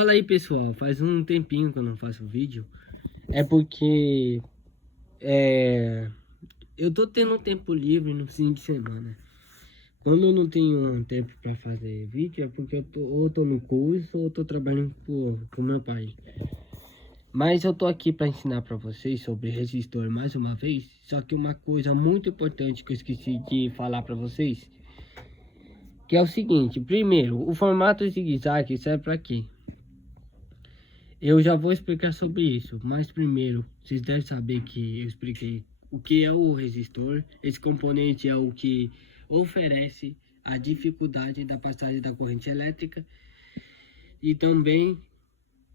Fala aí, pessoal, faz um tempinho que eu não faço vídeo. É porque eu tô tendo um tempo livre no fim de semana. Quando eu não tenho um tempo para fazer vídeo é porque ou tô no curso ou tô trabalhando com meu pai. Mas eu tô aqui para ensinar para vocês sobre resistor mais uma vez. Só que uma coisa muito importante que eu esqueci de falar para vocês, que é o seguinte: primeiro, o formato zigue-zague serve para quê? Eu já vou explicar sobre isso, mas primeiro, vocês devem saber que eu expliquei o que é o resistor. Esse componente é o que oferece a dificuldade da passagem da corrente elétrica. E também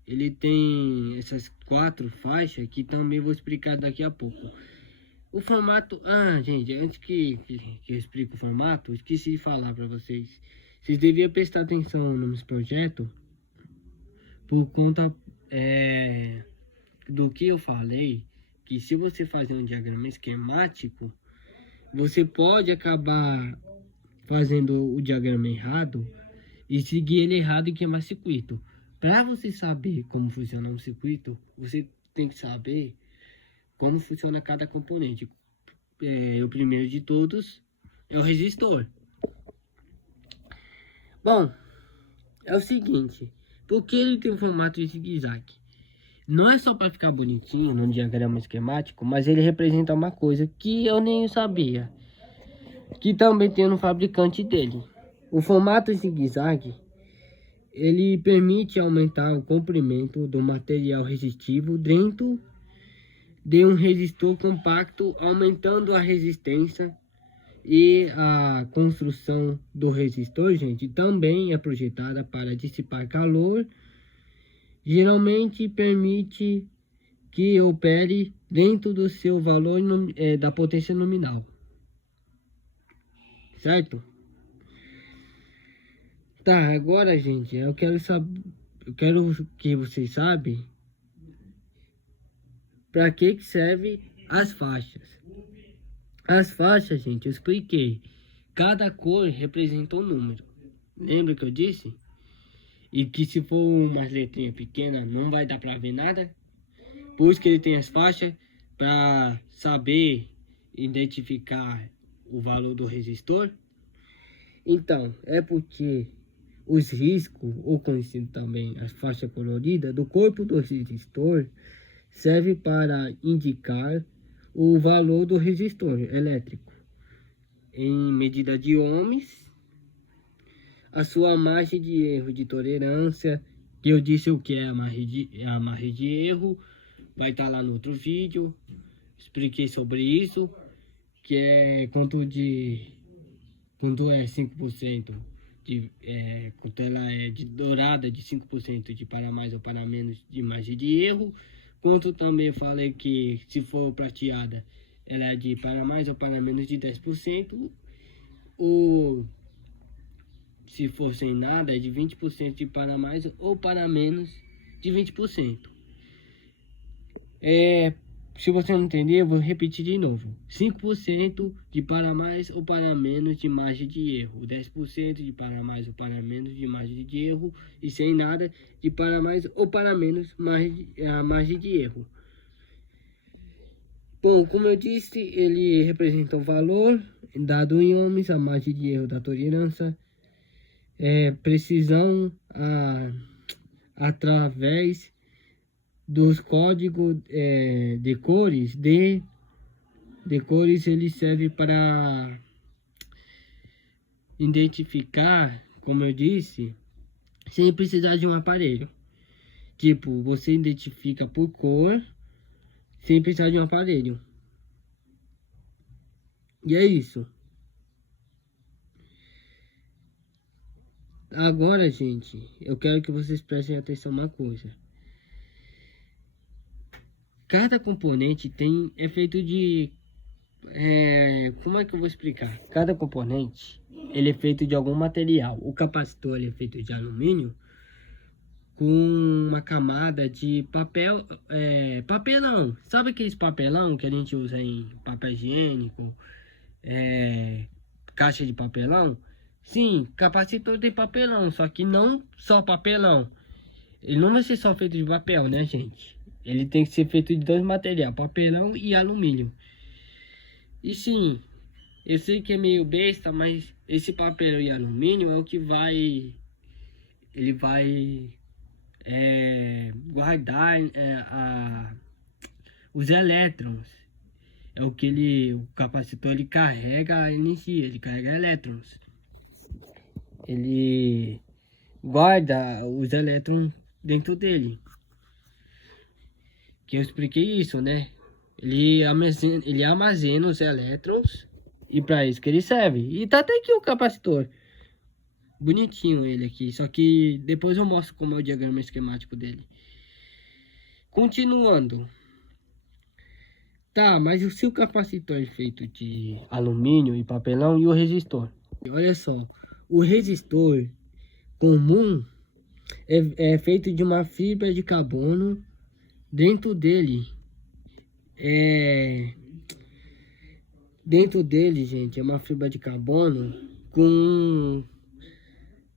ele tem essas 4 faixas que também vou explicar daqui a pouco. O formato... gente, antes que eu explique o formato, esqueci de falar para vocês. Vocês deviam prestar atenção nos projetos por conta... do que eu falei, que se você fazer um diagrama esquemático, você pode acabar fazendo o diagrama errado e seguir ele errado e queimar circuito. Para você saber como funciona um circuito, você tem que saber como funciona cada componente. O primeiro de todos é o resistor. Bom, é o seguinte, por que ele tem o formato de zigue-zague? Não é só para ficar bonitinho no diagrama esquemático, mas ele representa uma coisa que eu nem sabia, que também tem no fabricante dele. O formato zigue-zague, ele permite aumentar o comprimento do material resistivo dentro de um resistor compacto, aumentando a resistência. E a construção do resistor, gente, também é projetada para dissipar calor. Geralmente permite que opere dentro do seu valor da potência nominal, certo? Tá, agora, gente, eu quero que vocês sabem para que serve as faixas. As faixas, gente, eu expliquei. Cada cor representa um número. Lembra que eu disse? E que se for uma letrinha pequena não vai dar para ver nada. Por isso que ele tem as faixas, para saber identificar o valor do resistor. Então, é porque os riscos, ou conhecido também as faixas coloridas, do corpo do resistor, serve para indicar o valor do resistor elétrico em medida de ohms, a sua margem de erro de tolerância, que eu disse o que é a margem de erro, vai estar lá no outro vídeo, expliquei sobre isso, que é quando é 5%, quando ela é dourada de 5% de para mais ou para menos de margem de erro. Quanto também falei que se for prateada, ela é de para mais ou para menos de 10%. Ou se for sem nada, é de 20% de para mais ou para menos de 20%. Se você não entender, eu vou repetir de novo. 5% de para mais ou para menos de margem de erro. 10% de para mais ou para menos de margem de erro. E sem nada de para mais ou para menos a margem de erro. Bom, como eu disse, ele representa o valor dado em ohms, a margem de erro da tolerância. Precisão através dos códigos de cores. De cores, ele serve para identificar, como eu disse, sem precisar de um aparelho. Tipo, você identifica por cor sem precisar de um aparelho. E é isso. Agora, gente, eu quero que vocês prestem atenção uma coisa. Cada componente é feito de... como é que eu vou explicar? Cada componente, ele é feito de algum material. O capacitor ele é feito de alumínio com uma camada de papel, papelão. Sabe aqueles papelão que a gente usa em papel higiênico, caixa de papelão? Sim, capacitor tem papelão, só que não só papelão. Ele não vai ser só feito de papel, né, gente? Ele tem que ser feito de dois materiais, papelão e alumínio. E sim, eu sei que é meio besta, mas esse papel e alumínio é o que vai... Ele vai guardar os elétrons. É o que o capacitor ele carrega a energia, ele carrega elétrons. Ele guarda os elétrons dentro dele. Que eu expliquei isso, né? Ele armazena os elétrons e para isso que ele serve. E tá até aqui o capacitor. Bonitinho ele aqui, só que depois eu mostro como é o diagrama esquemático dele. Continuando. Tá, mas se o capacitor é feito de alumínio e papelão e o resistor? Olha só, o resistor comum é feito de uma fibra de carbono. Dentro dele, gente, é uma fibra de carbono com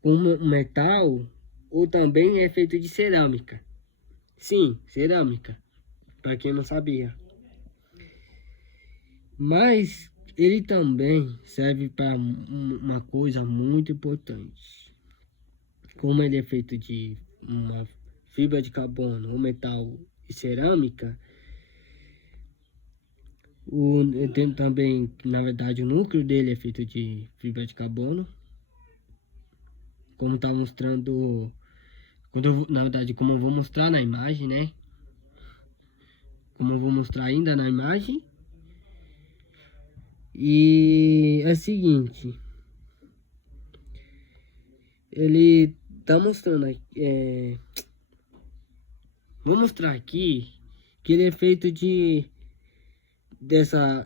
um metal, ou também é feito de cerâmica. Sim, cerâmica, para quem não sabia. Mas ele também serve para uma coisa muito importante. Como ele é feito de uma fibra de carbono, ou metal e cerâmica, tem também, na verdade, o núcleo dele é feito de fibra de carbono. Como tá mostrando, na verdade, como eu vou mostrar na imagem, né? Como eu vou mostrar ainda na imagem. E é o seguinte, ele tá mostrando aqui, vou mostrar aqui que ele é feito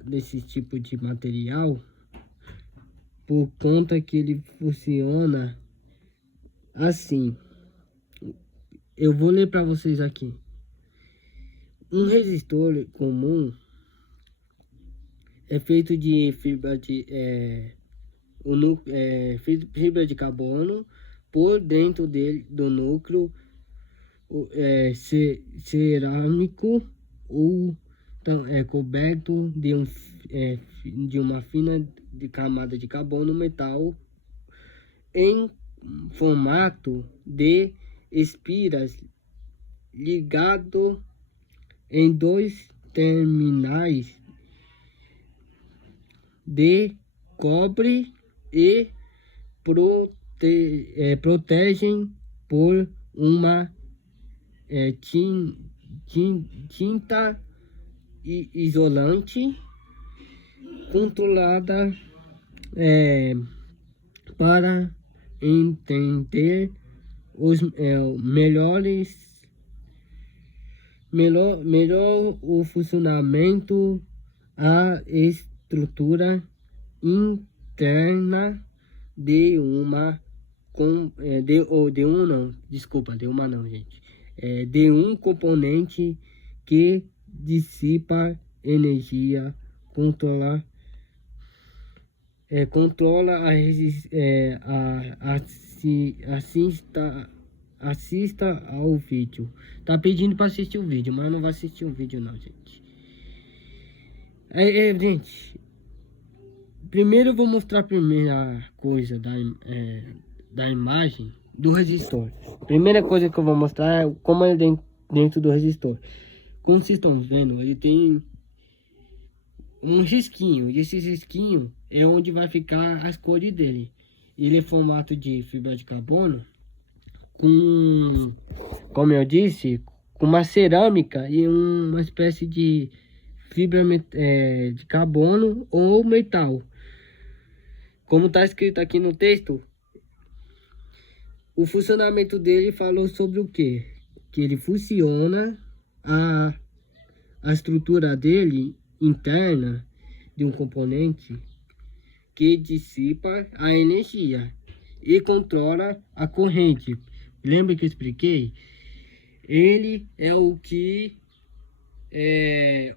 desse tipo de material, por conta que ele funciona assim. Eu vou ler para vocês aqui. Um resistor comum é feito de fibra fibra de carbono. Por dentro do núcleo cerâmico, ou coberto de uma fina camada de carbono metal em formato de espiras, ligado em dois terminais de cobre e protegem por uma tinta isolante controlada para entender melhor o funcionamento, a estrutura interna de um componente que dissipa energia, controla assista ao vídeo. Tá pedindo para assistir o vídeo, mas não vai assistir o vídeo não, gente. Gente, primeiro eu vou mostrar a primeira coisa da imagem do resistor. Primeira coisa que eu vou mostrar é como é dentro do resistor. Como vocês estão vendo, ele tem um risquinho, e esse risquinho é onde vai ficar as cores dele. Ele é formato de fibra de carbono, como eu disse, com uma cerâmica e uma espécie de fibra de carbono ou metal. Como está escrito aqui no texto, o funcionamento dele falou sobre o quê? Que ele funciona, a estrutura dele interna de um componente que dissipa a energia e controla a corrente. Lembra que eu expliquei? Ele é o que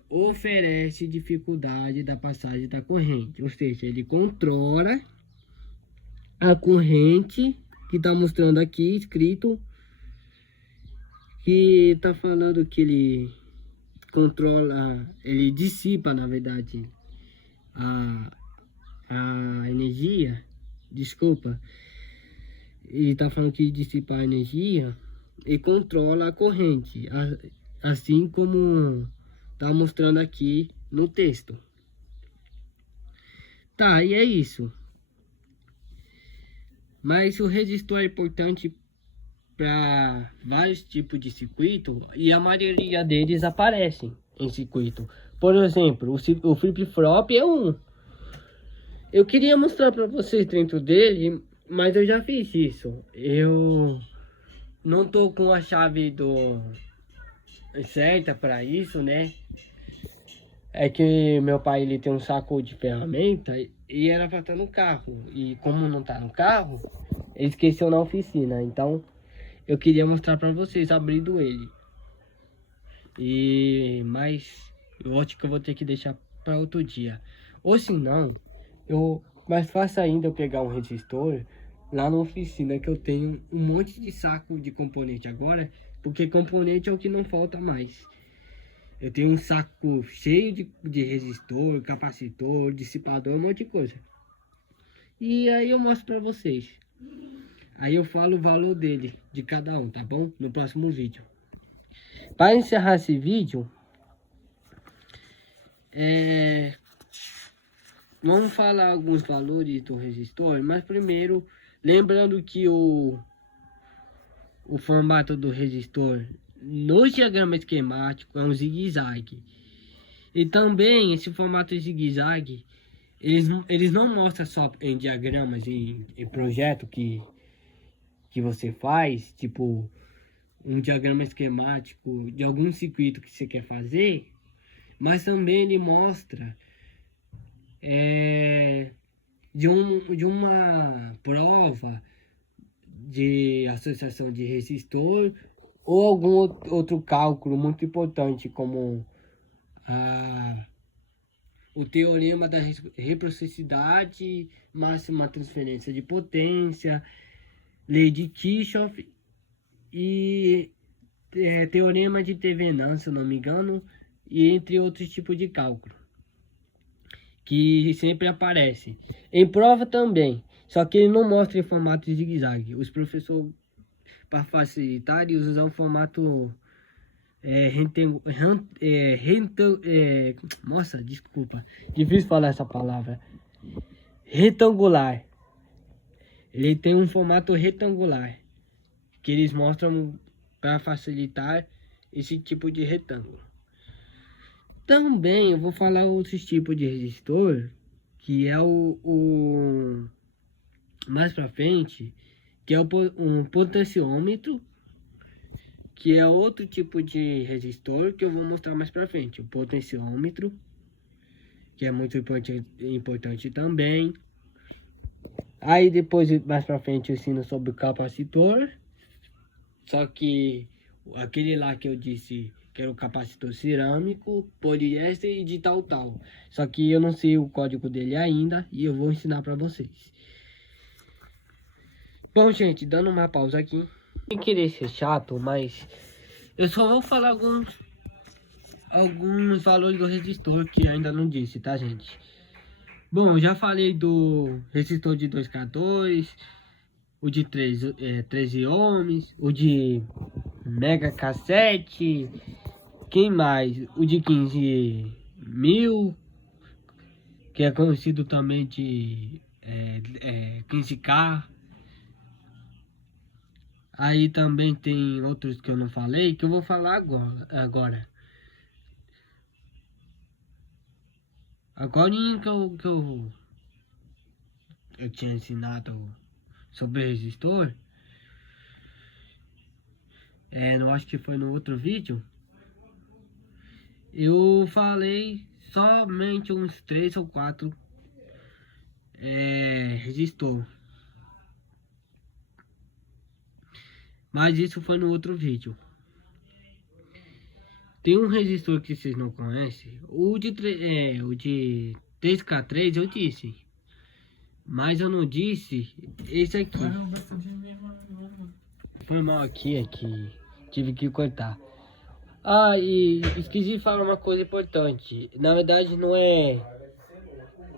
oferece dificuldade da passagem da corrente, ou seja, ele controla a corrente que está mostrando aqui escrito que tá falando que ele controla, ele dissipa, na verdade, a energia, desculpa, e tá falando que dissipa a energia e controla a corrente, assim como tá mostrando aqui no texto. Tá, e é isso. Mas o resistor é importante para vários tipos de circuito e a maioria deles aparecem em circuito. Por exemplo, o flip-flop é um. Eu queria mostrar para vocês dentro dele, mas eu já fiz isso. Eu não tô com a chave certa para isso, né? É que meu pai, ele tem um saco de ferramenta e era para estar no carro. E como não tá no carro, ele esqueceu na oficina. Então eu queria mostrar para vocês abrindo ele. Mas eu acho que eu vou ter que deixar para outro dia. Ou se não, mais fácil ainda eu pegar um resistor lá na oficina, que eu tenho um monte de saco de componente agora, porque componente é o que não falta mais. Eu tenho um saco cheio de resistor, capacitor, dissipador, um monte de coisa. E aí eu mostro pra vocês. Aí eu falo o valor dele, de cada um, tá bom? No próximo vídeo. Para encerrar esse vídeo, vamos falar alguns valores do resistor, mas primeiro, lembrando que o formato do resistor no diagrama esquemático é um zigue-zague. E também esse formato zigue-zague, eles não mostram só em diagramas, em projeto que você faz, tipo um diagrama esquemático de algum circuito que você quer fazer, mas também ele mostra de uma prova de associação de resistor ou algum outro cálculo muito importante, como o teorema da reciprocidade, máxima transferência de potência, lei de Kirchhoff e teorema de Thevenin, se eu não me engano, e entre outros tipos de cálculo que sempre aparece em prova também, só que ele não mostra em formato de zigue-zague. Os professores, para facilitar, eles usam o formato nossa, desculpa, difícil falar essa palavra, retangular. Ele tem um formato retangular que eles mostram para facilitar esse tipo de retângulo. Também eu vou falar outros tipos de resistor, que é o mais para frente, que é um potenciômetro, que é outro tipo de resistor que eu vou mostrar mais para frente. O potenciômetro, que é muito importante também. Aí depois, mais para frente, eu ensino sobre o capacitor. Só que aquele lá que eu disse que era o capacitor cerâmico, poliéster e de tal. Só que eu não sei o código dele ainda e eu vou ensinar para vocês. Bom, gente, dando uma pausa aqui. Sem querer ser chato, mas eu só vou falar alguns valores do resistor que ainda não disse, tá, gente? Bom, eu já falei do resistor de 2K2, o de 13 ohms, o de mega cassete, quem mais? O de 15.000, que é conhecido também de 15K. Aí também tem outros que eu não falei, que eu vou falar agora. Agora que eu tinha ensinado sobre resistor, não acho que foi no outro vídeo, eu falei somente uns 3 ou 4 resistor. Mas isso foi no outro vídeo. Tem um resistor que vocês não conhecem, o de 3K3 eu disse, mas eu não disse esse aqui. Foi mal aqui, tive que cortar. Ah, e esqueci de falar uma coisa importante. Na verdade não é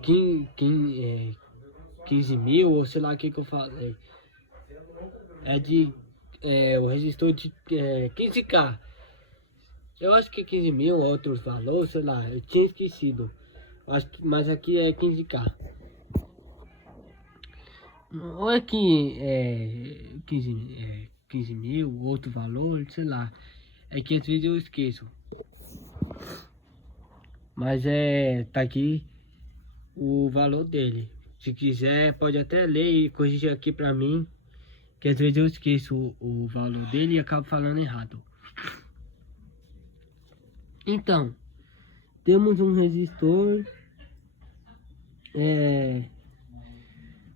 15 mil, ou sei lá o que eu falei. É de o resistor de 15k. Eu acho que 15 mil, outros valores, sei lá, eu tinha esquecido. Mas aqui é 15k. Ou é que 15 mil, outro valor, sei lá. É que às vezes eu esqueço. Mas tá aqui o valor dele. Se quiser, pode até ler e corrigir aqui pra mim. Que às vezes eu esqueço o valor dele e acabo falando errado. Então, temos um resistor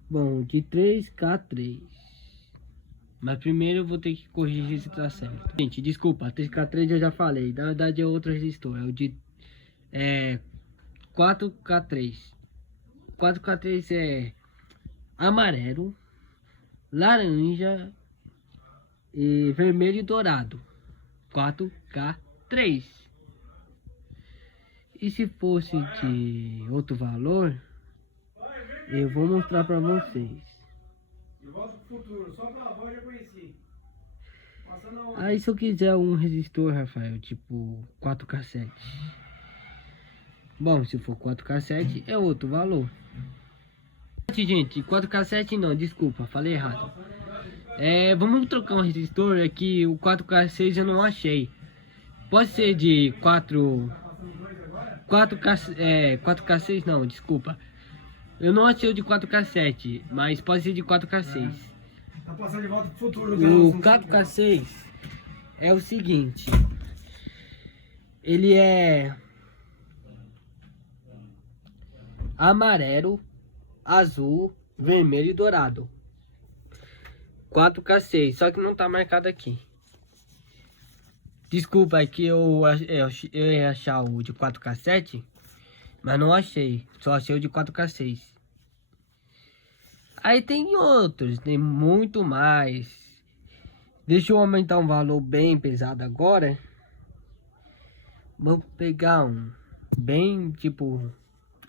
bom, de 3K3. Mas primeiro eu vou ter que corrigir se tá certo. Gente, desculpa, 3K3 eu já falei. Na verdade é outro resistor, é o de 4K3. 4K3 é amarelo, laranja e vermelho e dourado. 4K3. E se fosse de outro valor, eu vou mostrar pra vocês. Aí se eu quiser um resistor, Rafael, tipo 4K7. Bom, se for 4K7 é outro valor. Gente, 4K7 não, desculpa, falei errado. Vamos trocar um resistor, é que o 4K6 eu não achei. Pode ser de 4K6 não, desculpa. Eu não achei o de 4K7, mas pode ser de 4K6. Tá passando de volta pro futuro. O 4K6 é o seguinte. Ele é amarelo, azul, vermelho e dourado. 4K6, só que não tá marcado aqui. Desculpa, é que eu ia achar o de 4K7, mas não achei. Só achei o de 4K6. Aí tem outros, tem muito mais. Deixa eu aumentar um valor bem pesado agora. Vou pegar um bem, tipo,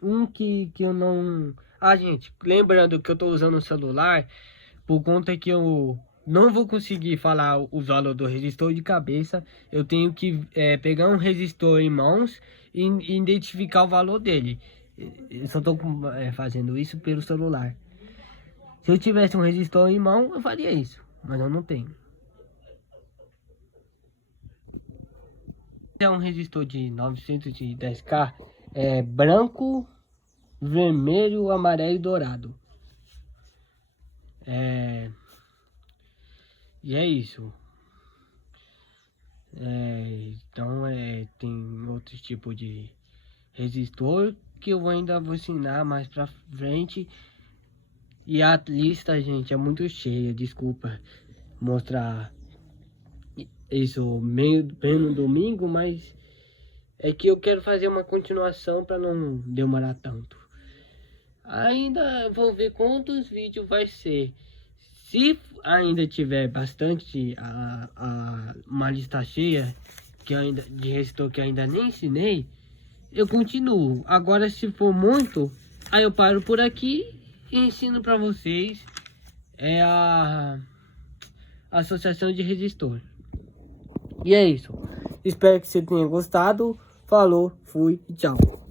um que eu não... Ah, gente, lembrando que eu tô usando o celular, por conta que eu não vou conseguir falar o valor do resistor de cabeça. Eu tenho que pegar um resistor em mãos e identificar o valor dele. Eu só tô fazendo isso pelo celular. Se eu tivesse um resistor em mão, eu faria isso, mas eu não tenho. É um resistor de 910K, branco, vermelho, amarelo e dourado. E é isso. Então tem outros tipos de resistor que eu ainda vou ensinar mais pra frente. E a lista, gente, é muito cheia. Desculpa mostrar isso bem no domingo, mas é que eu quero fazer uma continuação para não demorar tanto. Ainda vou ver quantos vídeos vai ser. Se ainda tiver bastante uma lista cheia de resistor que ainda nem ensinei, eu continuo. Agora se for muito, aí eu paro por aqui e ensino para vocês a associação de resistor. E é isso. Espero que você tenha gostado. Falou, fui e tchau.